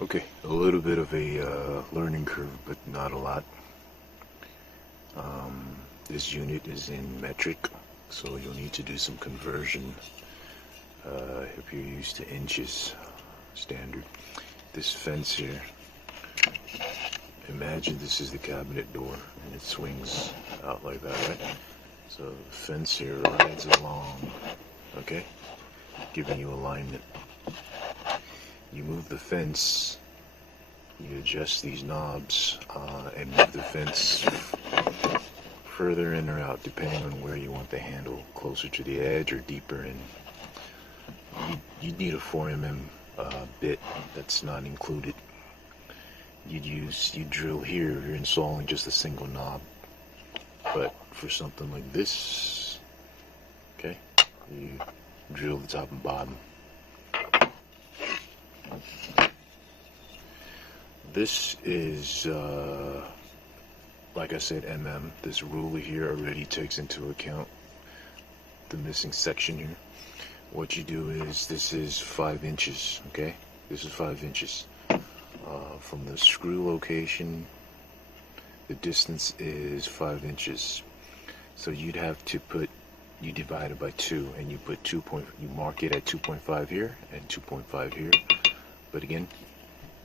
Okay, a little bit of a learning curve, but not a lot. This unit is in metric, so you'll need to do some conversion if you're used to inches standard. This fence here, imagine this is the cabinet door and it swings out like that, right? So the fence here rides along, okay, giving you alignment. You move the fence, you adjust these knobs and move the fence further in or out depending on where you want the handle, closer to the edge or deeper in. You'd need a 4mm bit that's not included. You'd drill here if you're installing just a single knob, but for something like this, okay, you drill the top and bottom. This is like I said, This ruler here already takes into account the missing section here. What you do is, this is 5 inches, okay? This is 5 inches. From the screw location, the distance is 5 inches. So you'd have to you divide it by 2, and you put you mark it at 2.5 here and 2.5 here. But again,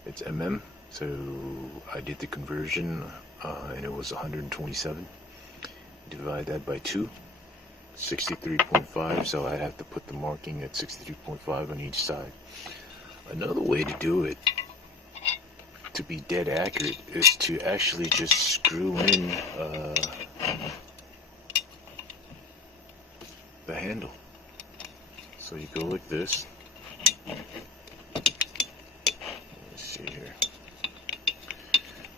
it's so I did the conversion, and it was 127. Divide that by 2, 63.5, so I'd have to put the marking at 63.5 on each side. Another way to do it, to be dead accurate, is to actually just screw in the handle. So you go like this. Let's see here.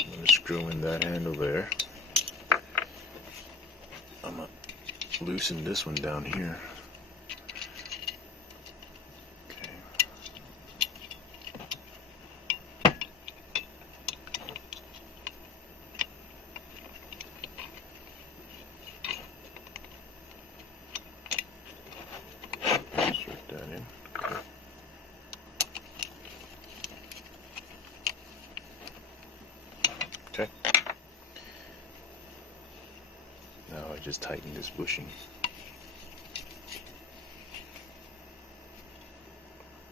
I'm going to screw in that handle there. I'm going to loosen this one down here. Okay. Insert that in. Okay. Now I just tighten this bushing.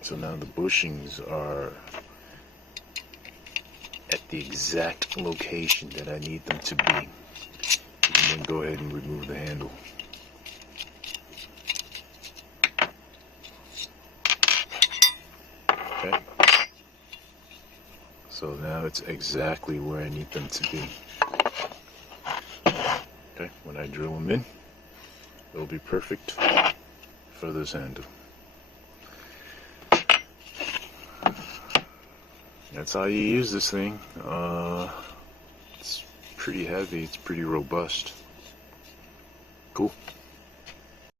So now the bushings are at the exact location that I need them to be. And then go ahead and remove the handle. Okay. So now it's exactly where I need them to be. Okay, when I drill them in, it'll be perfect for this handle. That's how you use this thing. It's pretty heavy, it's pretty robust. Cool.